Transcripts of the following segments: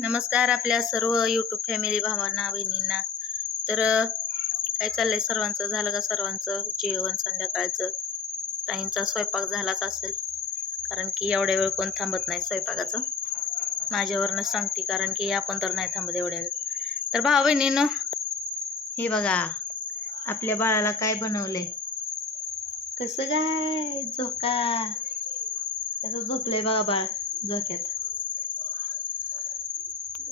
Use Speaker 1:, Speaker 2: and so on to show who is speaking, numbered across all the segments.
Speaker 1: नमस्कार आपल्या सर्व यूट्यूब फॅमिली भावांना बहिणींना. तर काय चाललंय सर्वांचं? झालं का सर्वांचं जेवण संध्याकाळचं? ताईंचा स्वयंपाक झालाच असेल. कारण की एवढ्या वेळ कोण थांबत नाही स्वयंपाकाचं. माझ्यावरनंच सांगते कारण की आपण तर नाही थांबत एवढ्या वेळ. तर भाऊ बहिणीनं हे बघा आपल्या बाळाला काय बनवलंय? कसं काय? झोका. त्याचं झोपलंय बघा बाळ झोक्यात.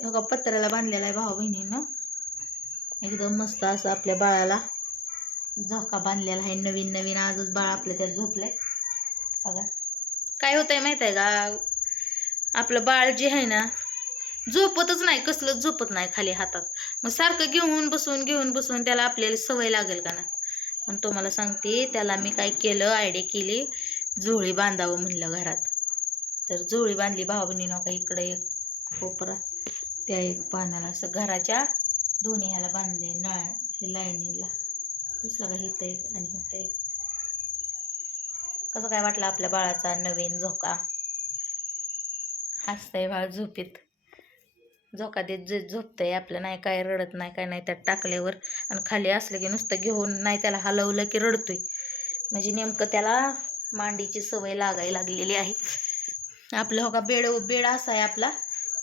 Speaker 1: बघा पत्र्याला बांधलेला आहे भाऊ बहिणीनं एकदम मस्त असं आपल्या बाळाला झोका बांधलेला आहे. नवीन नवीन आजच बाळ आपलं त्यात झोपलंय. बघा. काय होतंय माहीत आहे का? आपलं बाळ जे आहे ना झोपतच नाही. कसलंच झोपत नाही खाली हातात. मग सारखं घेऊन बसून घेऊन बसून त्याला आपल्याला सवय लागेल का ना? पण तुम्हाला सांगते त्याला मी काय केलं आयडिया केली झोळी बांधावं म्हणलं घरात. तर झोळी बांधली भाऊ बहिणीनं का इकडे एक कोपरा. त्या एक पानाला असं घराच्या दोन्ही ह्याला बांधले नळा हे लाईनीला. दिसलं का हिथं एक आणि हिथं एक. कसं काय वाटलं आपल्या बाळाचा नवीन झोका? हसतंय बाळ झोपीत. झोका देत जे झोपतंय आपलं नाही काय रडत नाही काय नाही त्यात टाकल्यावर. आणि खाली असलं की नुसतं घेऊन नाही त्याला हलवलं की रडतोय. म्हणजे नेमकं त्याला मांडीची सवय लागायला लागलेली आहे. आपलं हो का बेड बेड असा आहे आपला.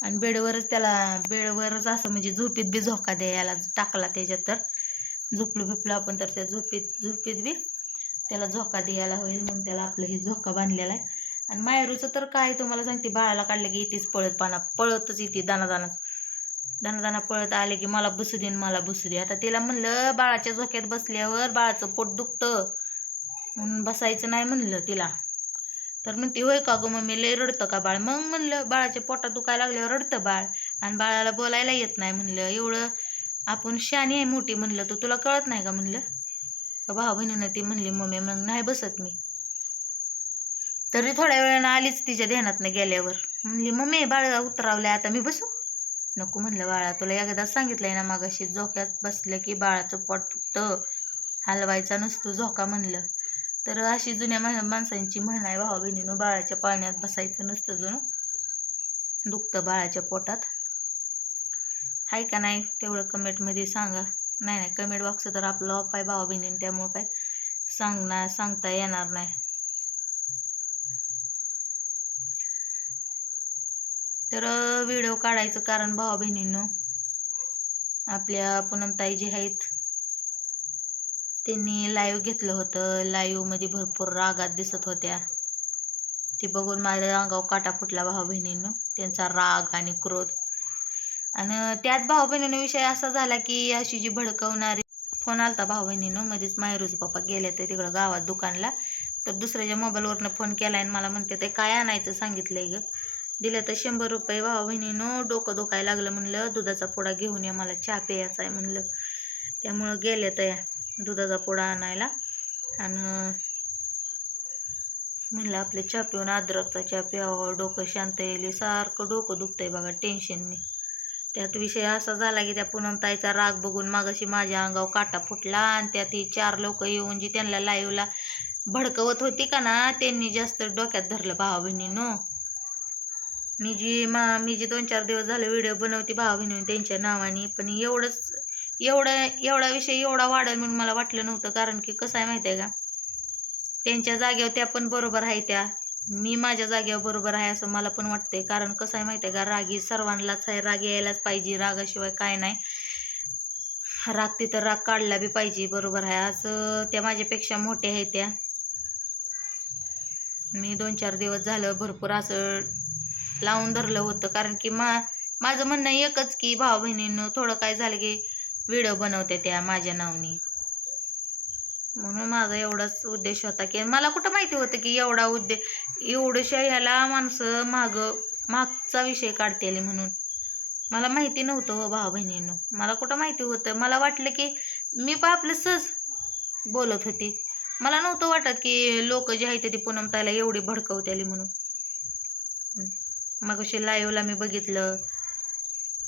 Speaker 1: आणि बेडवरच त्याला बेडवरच असं म्हणजे झोपीत बी झोका द्यायला टाकला त्याच्यात तर. झोपलं बिपलं आपण तर त्या झोपीत झोपीत बी त्याला झोका द्यायला होईल मग त्याला आपलं हे झोका बांधलेला आहे. आणि मायरूचं तर काय तुम्हाला सांगते बाळाला काढलं की येतेच पळत पाना पळतच येते दानादानाच दानादाना पळत आले की मला बसू दे मला बसू दे. आता तिला म्हणलं बाळाच्या झोक्यात बसल्यावर बाळाचं पोट दुखतं. म्हणून बसायचं नाही म्हणलं तिला. तर म्हणते होय का गं मम्मी लय रडतं का बाळ? मग म्हणलं बाळाच्या पोटात दुखायला लागल्यावर रडतं बाळ आणि बाळाला बोलायला येत नाही म्हणलं. एवढं आपण शानी आहे मोठी म्हणलं तर तुला कळत नाही का म्हणलं? का भाऊ बहिणीनं ती म्हणली मम्मी मग नाही बसत मी. तरी थोड्या वेळानं आलीच तिच्या ध्यानातनं गेल्यावर. म्हणली मम्मी बाळ उतरावलं आता मी बसू? नको म्हणलं बाळा तुला एकदा सांगितलंय ना मागाशी झोक्यात बसलं की बाळाचं पोट दुखतं हलवायचा नसतो झोका म्हणलं. तर अशी जुन्या मा माणसांची म्हण आहे भावा बहिणीनं बाळाच्या पाळण्यात बसायचं नसतं जुनं. दुखतं बाळाच्या पोटात. आहे का नाही? तेवढं कमेंटमध्ये सांगा. नाही नाही कमेंट बॉक्स तर आपलं ऑफ आहे भावा बहिणीनं त्यामुळं काय सांगणार सांगता येणार नाही. तर व्हिडिओ काढायचं कारण भावा बहिणींनो आपल्या पूनमताई जे आहेत त्यांनी लाईव्ह घेतलं होतं. लाईव्हमध्ये भरपूर रागात दिसत होत्या. ते बघून माझ्या अंगावर काटा फुटला भाऊ बहिणीनं. त्यांचा राग आणि क्रोध. आणि त्याच भाऊ बहिणीनं विषय असा झाला की अशी जी भडकवणारी फोन आलता भाऊ बहिणीनं मध्येच मायरूचे पप्पा गेले तर तिकडं गावात दुकानला. तर दुसऱ्याच्या मोबाईलवरनं फोन केला आणि मला म्हणते ते काय आणायचं सांगितलंय ग? दिलं तर शंभर रुपये. भाऊ बहिणीनं डोकं दुखायला लागलं म्हणलं दुधाचा पोडा घेऊन या मला चहा प्यायचा आहे म्हणलं. त्यामुळं गेल्या तया. या दुधाचा पोडा आणायला. आणि म्हणलं आपले चहा पिऊन अद्रकचा चहा प्यावं डोकं शांत येईल सारखं डोकं दुखतंय बघा टेन्शनने त्यात विषय असा झाला की त्या पुनमताईचा राग बघून मागाशी माझ्या अंगावर काटा फुटला आणि त्यात ही चार लोक येऊन जी त्यांना लाईव्हला भडकवत होती का ना त्यांनी जास्त डोक्यात धरलं भावा बहिणीनं. मी जी मा मी जी दोन चार दिवस झाले व्हिडिओ बनवते भावा बहिणी त्यांच्या नावाने पण एवढंच एवढं एवढा विषय एवढा वाढेल म्हणून मला वाटलं नव्हतं. कारण की कसं आहे माहिती आहे का? त्यांच्या जागेवर त्या पण बरोबर आहे त्या. मी माझ्या जागेवर बरोबर आहे असं मला पण वाटतंय. कारण कसं आहे माहिती आहे का? रागी सर्वांनाच आहे. राग यायलाच पाहिजे. रागाशिवाय काय नाही. राग तिथं राग काढला बी पाहिजे. बरोबर आहे. असं त्या माझ्यापेक्षा मोठ्या आहेत त्या. मी दोन चार दिवस झालं भरपूर असं लावून धरलं होतं. कारण की मा माझं म्हणणं एकच की भाऊ बहिणीनं थोडं काय झालं की व्हिडिओ बनवते त्या माझ्या नावनी. म्हणून माझा एवढाच उद्देश होता की मला कुठं माहिती होतं की एवढा उद्देश एवढ्याशा ह्याला माणसं माग मागचा विषय काढतेली म्हणून. मला माहिती नव्हतं हो भाऊ बहिणीनं मला कुठं माहिती होतं? मला वाटलं की मी पण आपलं सहज बोलत होती. मला नव्हतं वाटत की लोक जे आहेत ते पूनमताईला एवढी भडकवतेली म्हणून. मग अशी लाईव्हला मी बघितलं.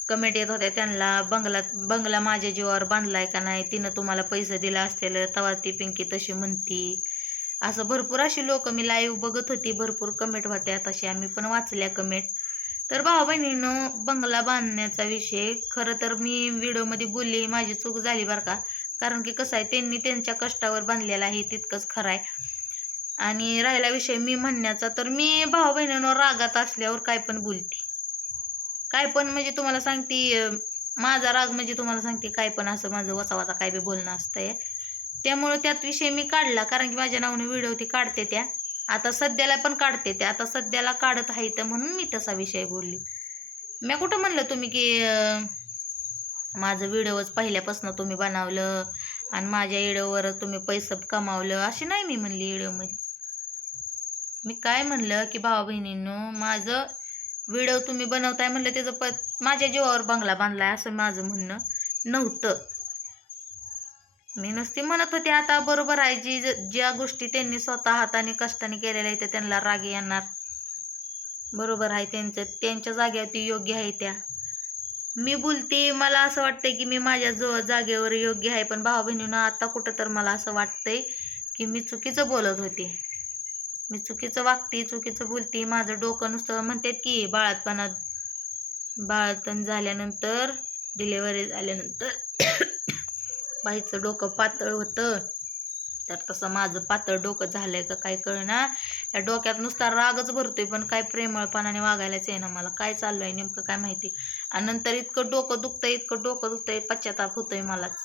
Speaker 1: कमेंट येत होत्या त्यांना बंगला बंगला माझ्या जीवावर बांधलाय का नाही? तिनं तुम्हाला पैसे दिला असतील तवा ती पिंकी तशी म्हणती. असं भरपूर अशी लोक मी लाईव्ह बघत होती भरपूर कमेंट होत्या तशी आम्ही पण वाचल्या कमेंट. तर भाऊ बहिणीनं बंगला बांधण्याचा विषय खरं तर मी व्हिडिओमध्ये बोलली माझी चूक झाली बरं का? कारण की कसं आहे त्यांनी त्यांच्या कष्टावर बांधलेला आहे तितकंच खरं आहे. आणि राहिला विषय मी म्हणण्याचा तर मी भाऊ बहिणीनं रागात असल्यावर काय पण बोलते. काय पण म्हणजे तुम्हाला सांगते माझा राग म्हणजे तुम्हाला सांगते काय पण असं माझं वचा वचा काय बी बोलणं असतंय. त्यामुळं त्यात विषय मी काढला कारण की माझ्या नावाने व्हिडिओ ती काढते त्या. आता सध्याला पण काढते त्या आता सध्याला काढत आहे तर म्हणून मी तसा विषय बोलली. मी कुठं म्हणलं तुम्ही की माझं व्हिडिओच पहिल्यापासून तुम्ही बनवलं आणि माझ्या व्हिडिओवर तुम्ही पैसे कमावलं अशी नाही मी म्हणली व्हिडिओमध्ये. मी काय म्हणलं की भावा बहिणींनो माझं व्हिडिओ तुम्ही बनवताय म्हणलं त्याचं प माझ्या जीवावर बंगला बांधलाय असं माझं म्हणणं नव्हतं. मी नुसती म्हणत होते आता बरोबर आहे जी ज- ज्या गोष्टी त्यांनी स्वतः हाताने कष्टाने केलेल्या आहेत त्यांना राग येणार. बरोबर आहे त्यांचं त्यांच्या जागेवर ती योग्य आहे त्या. मी बोलते मला असं वाटतंय की मी माझ्या जो जागेवर योग्य आहे पण भाऊ बहिणीनं आता कुठं तर मला असं वाटतंय की मी चुकीचं बोलत होते. मी चुकीचं वागते चुकीचं बोलते माझं डोकं नुसतं म्हणतात की बाळातपणात बाळातपण झाल्यानंतर डिलेवरी झाल्यानंतर बाईचं डोकं पातळ होतं. तर तसं माझं पातळ डोकं झालंय का काय कळना? या डोक्यात नुसता रागच भरतोय पण काय प्रेमळपणाने वागायलाच आहे ना मला. काय चालू आहे नेमकं काय माहिती? आणि नंतर इतकं डोकं दुखतंय इतकं डोकं दुखतंय पश्चाताप होतोय मलाच.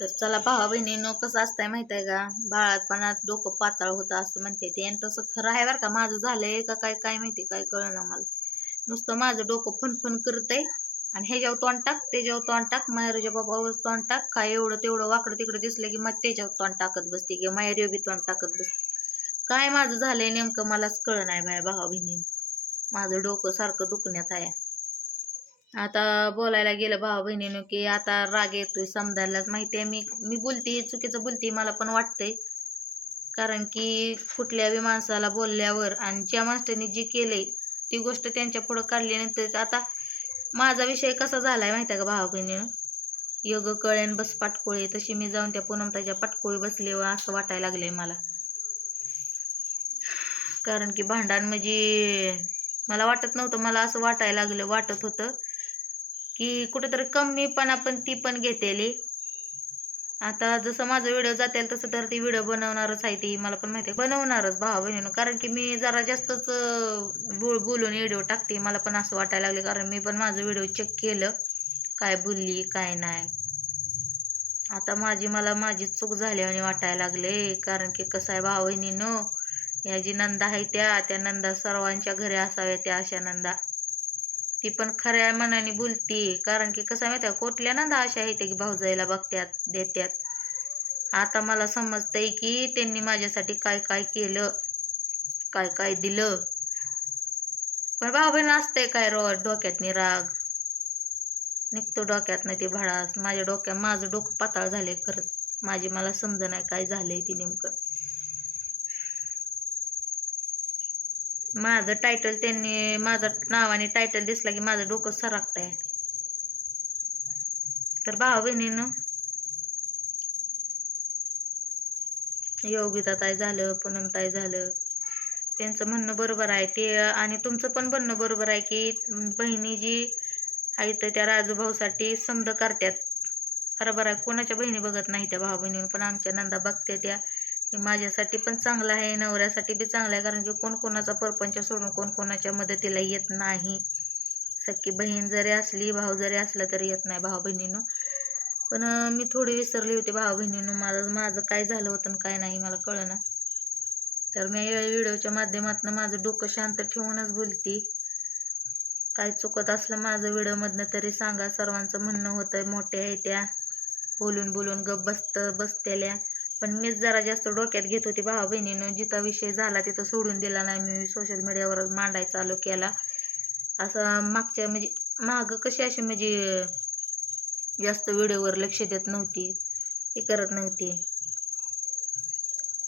Speaker 1: तर चला भावा बहिणीनं कसं असतंय माहिती आहे का? बाळातपणात डोकं पातळ होतं असं म्हणते ते आणि तसं खरं आहे बरं का. माझं झालंय का काय काय माहिती काय कळना मला. नुसतं माझं डोकं फनफन करतंय आणि ह्याच्यावर तोंड टाक त्याच्यावर तोंड टाक माहेरच्या बाबावर तोंड टाक काय एवढं तेवढं वाकडं तिकडं दिसलं की मग त्याच्यावर तोंड टाकत बसते की माहेर बी तोंड टाकत बसते. काय माझं झालंय नेमकं मलाच कळ नाही बाय भावा बहिणी माझं डोकं सारखं दुखण्यात आहे. आता बोलायला गेलं भावा बहिणीनं की आता राग येतोय समजायलाच. माहिती आहे मी मी बोलते चुकीचं बोलते मला पण वाटतंय. कारण की कुठल्या बी माणसाला बोलल्यावर आणि ज्या माणसाने जी केलंय ती गोष्ट त्यांच्या पुढं काढल्यानंतर आता माझा विषय कसा झालाय माहिती आहे का भावा बहिणीनं योग कळेन बस पाटकोळी तशी मी जाऊन त्या पूनमताच्या पाटकोळी बसले व असं वाटायला लागलंय मला. कारण की भांडण म्हणजे मला वाटत नव्हतं मला असं वाटायला लागलं वाटत होतं. की कुठेतरी कमी पण आपण ती पण घेतेली. आता जसं माझं व्हिडिओ जातील तसं तर ती व्हिडिओ बनवणारच आहे ती मला पण माहिती आहे. बनवणारच भावा बहिणीनं कारण की मी जरा जास्तच बोल बोलून व्हिडिओ टाकते. मला पण असं वाटायला लागले कारण मी पण माझं व्हिडिओ चेक केलं. काय बोलली काय नाही. आता माझी मला माझी चूक झाल्याने वाटायला लागले. कारण की कसं आहे भावा बहिणीनं या जी नंदा आहे त्या त्या नंदा सर्वांच्या घरी असाव्या त्या अशा नंदा. ती पण खऱ्या मनाने बोलती. कारण की कसं आहे माहिती आहे कुठल्या नंदा अशा आहेत की भाऊजाईला बघत्यात देत्यात. आता मला समजतंय की त्यांनी माझ्यासाठी काय काय केलं काय काय दिलं. पण भाऊ बहीण असतंय काय रो डोक्यातनी राग? निघतो डोक्यात ते भडास. माझ्या डोक्यात माझं डोकं पाताळ झालंय खरंच. माझी मला समज नाही काय झालंय ती नेमकं. माझं टायटल त्यांनी माझं नावाने टायटल दिसला की माझं डोकं सरकतंय. तर भाऊ बहिणीनं योगिताताई झालं पूनमताई झालं. त्यांचं म्हणणं बरोबर आहे. ते आणि तुमचं पण म्हणणं बरोबर आहे की बहिणी जी आहे तर त्या राजूभाऊसाठी समज करतात. बरोबर आहे. कोणाच्या बहिणी बघत नाही त्या भाऊ बहिणी पण आमच्या नंदा बघत्या त्या. माझ्यासाठी पण चांगलं आहे नवऱ्यासाठी बी चांगलं आहे कारण की कोण कोणाचा परपंच सोडून कोण कोणाच्या मदतीला येत नाही. सख्खी बहीण जरी असली भाऊ जरी असला तरी येत नाही भाऊ बहिणीनं. पण मी थोडी विसरली होती भाऊ बहिणीनं माझं माझं काय झालं होतं काय नाही मला कळलं ना तर मी या व्हिडिओच्या माध्यमातून माझं डोकं शांत ठेवूनच बोलती. काय चुकत असलं माझं व्हिडिओमधनं तरी सांगा सर्वांचं म्हणणं होतं मोठे आहे त्या बोलून बोलून गप बसत बसतेल्या. पण मीच जरा जास्त डोक्यात घेत होती भावा बहिणीनं. जिथं विषय झाला तिथं सोडून दिला नाही मी. सोशल मीडियावर मांडायला चालू केला. असं मागच्या म्हणजे मागं कशी अशी म्हणजे जास्त व्हिडिओवर लक्ष देत नव्हती. हे करत नव्हती.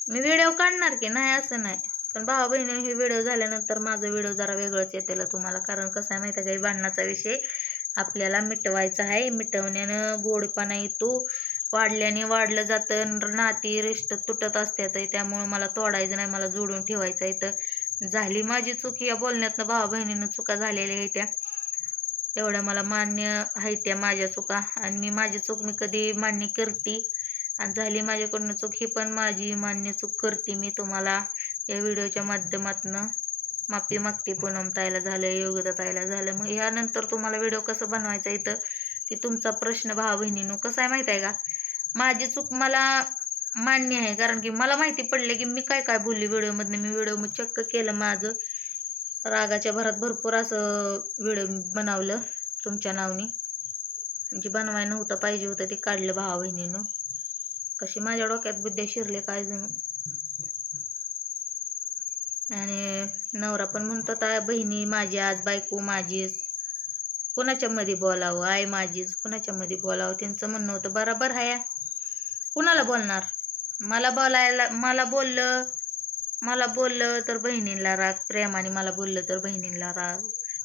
Speaker 1: मी व्हिडिओ काढणार की नाही असं नाही. पण भावा बहिणी हे व्हिडिओ झाल्यानंतर माझा व्हिडिओ जरा वेगळंच येतेला तुम्हाला. कारण कसं आहे माहिती आहे का भांडणाचा विषय आपल्याला मिटवायचा आहे. मिटवण्यानं गोडपणा येतो. वाढल्याने वाढलं जातं नाती रिश्त तुटत असतात. त्यामुळं मला तोडायचं नाही मला जोडून ठेवायचं आहे. तर झाली माझी चूक. या बोलण्यातनं भावा बहिणीनं चुका झालेल्या आहेत त्या. तेवढ्या मला मान्य आहे त्या माझ्या चुका. आणि मी माझी चूक मी कधी मान्य करते. आणि झाली माझ्याकडनं चूक ही पण माझी मान्य चूक करते मी तुम्हाला. या व्हिडिओच्या माध्यमातून माफी मागते पूनम. ताईला झालं योग्यता ताईला झालं. मग यानंतर तुम्हाला व्हिडिओ कसं बनवायचा इथं ते तुमचा प्रश्न भावा बहिणीनो कसा आहे माहीत आहे का? माझी चूक मला मान्य आहे कारण की मला माहिती पडले की मी काय काय बोलली व्हिडिओमधनं. मी व्हिडिओ मग चक्क केलं माझं. रागाच्या भरात भरपूर असं व्हिडिओ बनवलं तुमच्या नावनी. जे बनवायला नव्हतं पाहिजे होतं ते काढलं भावा बहिणीनं. कशी माझ्या डोक्यात बुद्ध्या शिरले काय जणू. आणि नवरा पण म्हणतो ता बहिणी माझी आज बायको माझीच. कुणाच्या मध्ये बोलावं? आई माझीच. कुणाच्या मध्ये बोलावं? त्यांचं म्हणणं होतं बराबर आहे कुणाला बोलणार? मला बोलायला मला बोललं मला बोललं तर बहिणीला राग प्रेमाने मला बोललं तर बहिणीला राग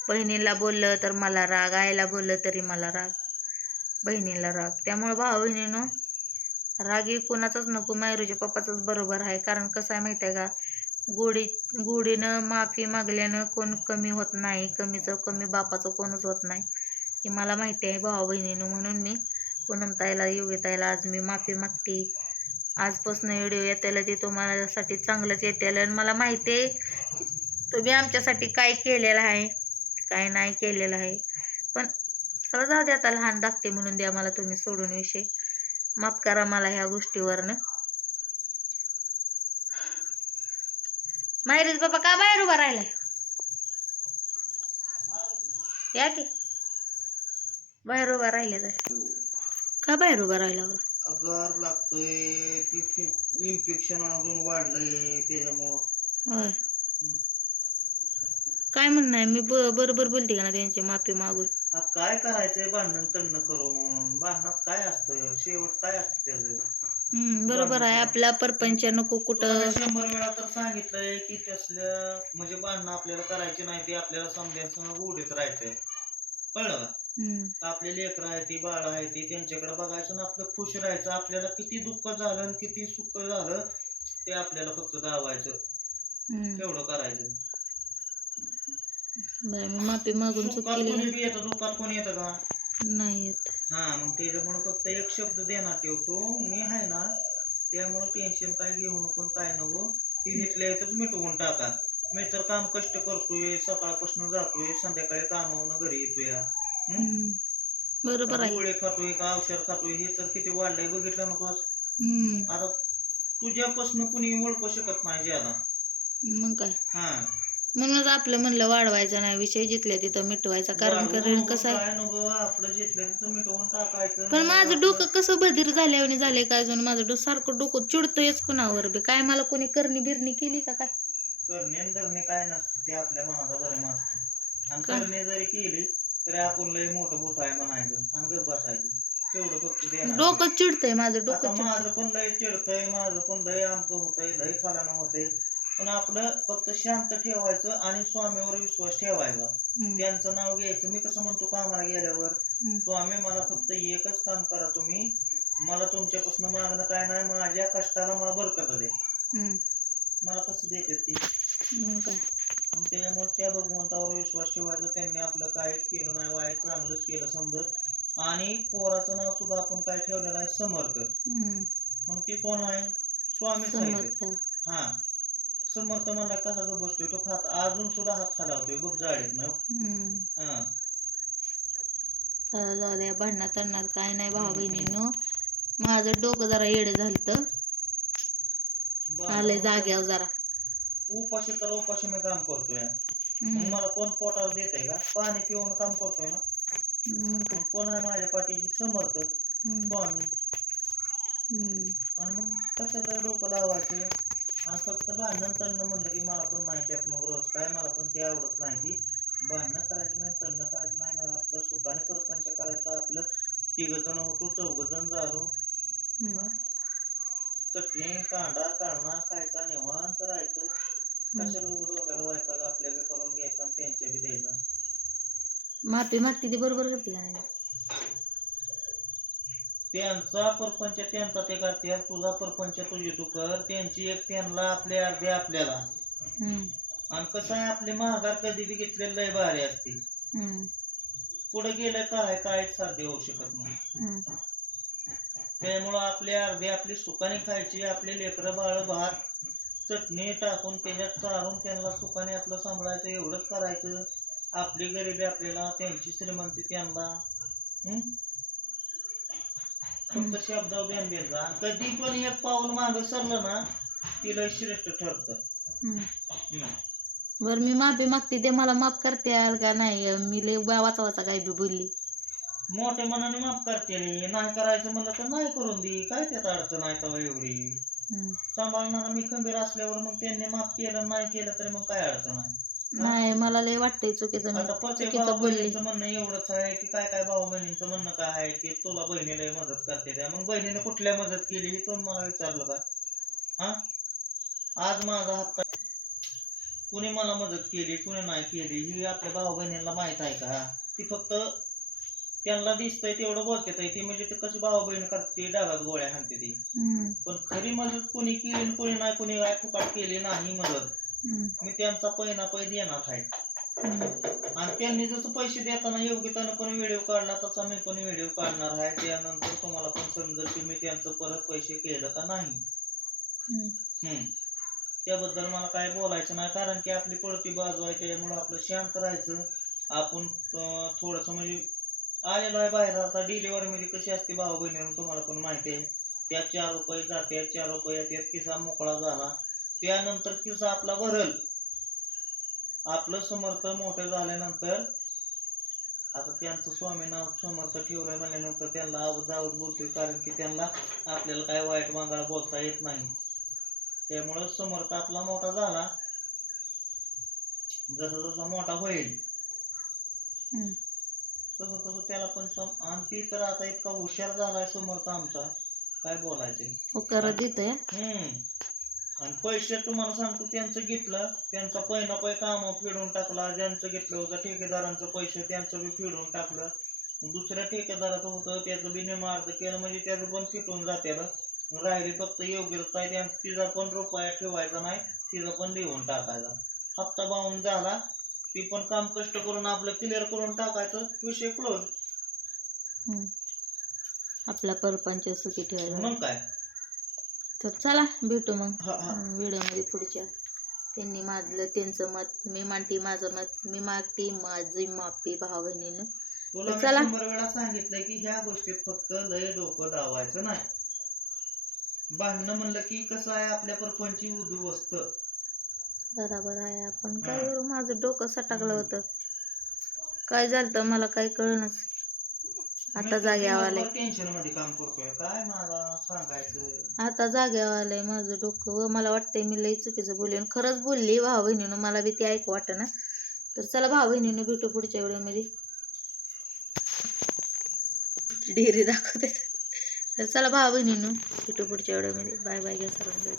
Speaker 1: बहिणीला बोललं तर मला राग आईला बोललं तरी मला राग बहिणीला राग. त्यामुळं भावा बहिणीनं राग ही कोणाचाच नको मायरूच्या पप्पाचाच बरोबर आहे. कारण कसं आहे माहिती आहे का? गोडी गोडीनं माफी मागल्यानं कोण कमी होत नाही कमीचं कमी बापाचं कोणच होत नाही. हे मला माहिती आहे भावा बहिणीनं म्हणून मी पूनमताईला योगिताईला आज मी माफी मागते. आजपासून व्हिडिओ येत्याला ते तुम्हालासाठी चांगलंच येतेल आणि मला माहिती आहे तुम्ही आमच्यासाठी काय केलेलं आहे काय नाही केलेलं आहे. पण चला जाऊ दे आता लहान धाकटे म्हणून द्या मला तुम्ही सोडून विषय. माफ करा मला ह्या गोष्टीवरनं. माहेरीच बाबा का बाहेर उभा राहिलाय? या की. बाहेर उभा राहिले तर. का बाहेर उभा राहिला? बा
Speaker 2: अगार लागतोय ती इन्फेक्शन अजून वाढलंय त्याच्यामुळं.
Speaker 1: होय. काय म्हणणं आहे? मी ब बरोबर बोलते का ना त्यांची माफी मागून?
Speaker 2: काय करायचंय भांडण तंडण करून? भांडणात काय असतं? शेवट काय असतं त्याचं?
Speaker 1: हम्म, बरोबर आहे. आपला परपंच नको
Speaker 2: तुला मी
Speaker 1: कुठं
Speaker 2: शंभर वेळा तर सांगितलंय की तसल्या म्हणजे भांडणं आपल्याला करायची नाही ते आपल्याला समजायचं गोडीत राहायचंय. कळलं का?
Speaker 1: हम्म,
Speaker 2: आपले लेकरं आहे ती बाळ आहे ती त्यांच्याकडे बघायचं ना आपलं खुश राहायचं. आपल्याला किती दुःख झालं आणि किती सुख झालं ते आपल्याला फक्त दावायचं
Speaker 1: हम्म.
Speaker 2: तेवढं करायचं.
Speaker 1: बरं मी माफी मागून चूक
Speaker 2: सुखात
Speaker 1: केली.
Speaker 2: कोणी बी येतं दुःखात कोणी येतं का?
Speaker 1: नाही येत.
Speaker 2: हा मग त्याच्यामुळे फक्त एक शब्द देणार ठेवतो. मी आहे ना त्यामुळे टेन्शन काय घेऊ नको आणि काय नको. ती घेतल्या इथंच मिटवून टाका. मी तर काम कष्ट करतोय सकाळपासून जातोय संध्याकाळी कामावून घरी येतोय.
Speaker 1: बरोबर आहे.
Speaker 2: गोळे खातोय का औषध खातोय हे तर किती वाढलंय बघितलं ना तूच
Speaker 1: हम्म,
Speaker 2: आता तुझ्यापासून कुणी ओळखू शकत नाही ज्यादा
Speaker 1: मग काय?
Speaker 2: हा.
Speaker 1: म्हणूनच आपलं म्हणलं वाढवायचं नाही विषय जिथल्या तिथं मिटवायचा. कारण कारण
Speaker 2: नको,
Speaker 1: कसं आहे?
Speaker 2: काय नको आपलं जिथलं तिथं मिटवून टाकायचं.
Speaker 1: पण माझं डोकं कसं बधीर झाल्यावानी झालंय काय जण माझं डोकं सारखं डोकं चिडतोयच कुणावर बी. काय मला कोणी करणी बिरणी केली का काय?
Speaker 2: करणे आणि धरणे काय नसते ते आपल्या मनाचा धर्म असतो आणि? करणे जरी केली तरी आपण लय मोठं भूत आहे म्हणायचं आणि गप बसायचं. तेवढं फक्त देणार.
Speaker 1: डोकं चिडतंय माझं
Speaker 2: आता
Speaker 1: डोकं
Speaker 2: माझं पण लय चिडतंय माझं पण लय आमकं होतंय लय फलानं होतंय. पण आपलं फक्त शांत ठेवायचं आणि स्वामीवर विश्वास ठेवायचा.
Speaker 1: हम्म,
Speaker 2: त्यांचं नाव घ्यायचं. मी कसं म्हणतो कामाला गेल्यावर
Speaker 1: हम्म,
Speaker 2: स्वामी मला फक्त एकच काम करा तुम्ही. मला तुमच्यापासून मागणं काय नाही माझ्या कष्टाला मला बरकत दे
Speaker 1: हम्म,
Speaker 2: मला कसं देते ती?
Speaker 1: मग काय?
Speaker 2: मग त्याच्यामुळे त्या भगवंतावर विश्वास ठेवायचा त्यांनी आपलं काहीच केलं नाही वाईट चांगलंच केलं समजत आणि पोराचं नाव सुद्धा आपण काय ठेवलेलं आहे? समर्थ. मग ती कोण आहे? स्वामीच आहे ते.
Speaker 1: समर्थ.
Speaker 2: हा. समर्थ मला कसा गं बसतोय? तो खात अजून सुद्धा हात खालावतोय बघ जाळीत ना. हा.
Speaker 1: जाऊ द्या भांडणात तडणार काय नाही भावा बहिणीनं. माझं डोकं जरा येडं झालं आलंय जाग्यावर जरा.
Speaker 2: उपाशी तर उपाशी मी काम करतोय. मग मला कोण पोटाला देतंय का? पाणी पिऊन काम करतोय ना.
Speaker 1: मग काय?
Speaker 2: मग कोण आहे माझ्या पाठीशी? समर्थ.
Speaker 1: हम्म,
Speaker 2: स्वामी.
Speaker 1: हम्म,
Speaker 2: आणि मग कशाला डोकं लावायचं? आणि फक्त भांडण तंडण म्हणलं की मला पण नाही त्यात मग रोज काय? मला पण ते आवडत नाही ती. भांडणं करायचं नाही तंड करायचं नाही. ना आपलं सुखाने परपंच करायचं. आपलं तिघ जण होतो चौघ जण झालो.
Speaker 1: हम्म,
Speaker 2: चटणी कांदा काढणा खायचा निवांत राहायचं. कशाला उघड बी करून घ्यायचा आणि त्यांच्या बी द्यायचा.
Speaker 1: माफी मागते ती बरोबर करते का नाही?
Speaker 2: त्यांचा परपंच त्यांचा ते करते. तुझा परपंच तुझी तू कर. त्यांची एक त्यांना आपले अर्धे आपल्याला.
Speaker 1: हम्म,
Speaker 2: आणि कसं आहे आपली महागार कधी बी घेतलेली लय भारी असते.
Speaker 1: हम्म,
Speaker 2: पुढे गेलं काय काहीच साध्य होऊ शकत नाही.
Speaker 1: हम्म.
Speaker 2: त्यामुळं आपली अर्धी आपली सुकाने खायची आपले लेकरं बाळ भात चटणी टाकून त्याच्यात चारून त्यांना सुकाने आपलं सांभाळायचं एवढंच करायचं आपली गरिबी आपल्याला त्यांची श्रीमंती त्यांना? फक्त शब्दावर ध्यान आणि कधी पण एक पाऊल मागं सरलं ना तिला श्रेष्ठ ठरत.
Speaker 1: बरं मी माफी मागते ते मला माफ करते का नाही मी लय बा- वाचा वाचा काय बी बोलली
Speaker 2: मोठ्या मनाने माफ करते. नाही करायचं म्हणलं तर नाही करून दे काय त्यात अडचण आहे तेव्हा एवढी. सांभाळणारा मी खंबीर असल्यावर मग त्यांनी माफ केलं नाही केलं तरी मग काय अडचण आहे?
Speaker 1: नाही मला लय वाटतंय चुकीचं मी
Speaker 2: आता प्रत्येक
Speaker 1: चुकीचं
Speaker 2: भाऊ
Speaker 1: बोलली.
Speaker 2: बहिणीचं म्हणणं एवढंच आहे की काय काय भाऊ बहिणींचं म्हणणं काय आहे की तुला बहिणीला मदत करते त्या. मग बहिणीने कुठल्या मदत केली हे तुम्ही मला विचारलं का? हा? आज माझा हप्ता कुणी मला मदत केली कुणी नाही केली ही आपल्या भाऊ बहिणींना माहीत आहे का? ती फक्त त्यांना दिसतंय तेवढं बोलते ती म्हणजे ते कशी भाऊ बहीण करते डागात गोळ्या हाणते ती.
Speaker 1: हम्म,
Speaker 2: खरी मदत कुणी केली कुणी नाही कुणी काय फुकाट केली नाही मदत. मी त्यांचा पैना पै देणार आहे. आणि त्यांनी जसं पैसे देताना योग्यतानं पण व्हिडिओ काढला तसा मी पण व्हिडिओ काढणार आहे. त्यानंतर तुम्हाला पण समजेल की मी त्यांचं परत पैसे केलं का नाही.
Speaker 1: हम्म.
Speaker 2: त्याबद्दल मला काय बोलायचं नाही कारण की आपली पडती बाजू आहे त्यामुळे आपलं शांत राहायचं. आपण थोडंसं म्हणजे आलेलो आहे बाहेर. आता डिलिव्हरी मध्ये कशी असते भाऊ बहिणी तुम्हाला पण माहिती आहे. त्या चार रुपये जाते चार रुपये येतात किसा मोकळा झाला. त्यानंतर किसा आपला भरल. आपलं समर्थ मोठं झाल्यानंतर आता त्यांचं स्वामी नाव समर्थ ठेवलंय म्हणल्यानंतर त्यांना आवड आवड बोलतोय कारण की त्यांना आपल्याला काय वाईट मागायला बोलता येत नाही. त्यामुळं समर्थ आपला मोठा झाला. जसा जसा मोठा होईल. तसं तसं त्याला पण सम आणि ती तर आता इतका हुशार झालाय समर्थ आमचा. काय बोलायचंय?
Speaker 1: होकार
Speaker 2: हम्म. आणि पैसे तुम्हाला सांगतो त्यांचं घेतलं त्यांचा पहिला पै काम फेडून टाकला ज्यांचं घेतलं होतं ठेकेदारांचं पैसे त्यांचं बी फेडून टाकलं. दुसऱ्या ठेकेदाराचं होतं त्याचं बी निमार्द केलं म्हणजे त्याचं पण फिटून जात्याला राहिली फक्त योग्यता आहे तिचा पण रुपया ठेवायचा नाही तिचा पण देऊन टाकायचा. हप्ता बाहून झाला ती पण काम कष्ट करून आपलं क्लिअर करून टाकायचं विषय क्लोज.
Speaker 1: आपला परपंच सुखी ठेवायचा.
Speaker 2: मग काय?
Speaker 1: तर चला भेटू मग.
Speaker 2: हा हा.
Speaker 1: व्हिडिओमध्ये पुढच्या. त्यांनी मागलं त्यांचं मत मी मांडते माझं मत मी मागते माझी माफी भाऊ बहिणीनं
Speaker 2: तुला मी
Speaker 1: चला.
Speaker 2: शंभर वेळा सांगितलंय की ह्या गोष्टीत फक्त लय डोकं लावायचं नाही. भांडणं म्हणलं की कसं आहे आपल्या परपंची उद्ध्वस्त
Speaker 1: बरोबर आहे आपण काय
Speaker 2: हा.
Speaker 1: करू? माझं डोकं सटाकलं होतं. काय झालं मला काही कळणच आता आलंय
Speaker 2: टेन्शनमध्ये काम करतोय. काय मला सांगायचं?
Speaker 1: आता माझं डोकं. व मला वाटतंय मी लई चुकीचं बोलले. आणि खरंच बोलली भाऊ बहिणीनं. मला बी ते ऐकू वाटतं ना. तर चला भाऊ बहिणीनं भेटू पुढच्या व्हिडिओमध्ये. डेअरी दाखवते. तर चला भाऊ बहिणीनं भेटू पुढच्या व्हिडिओमध्ये. बाय बाय घ्या सर्वांची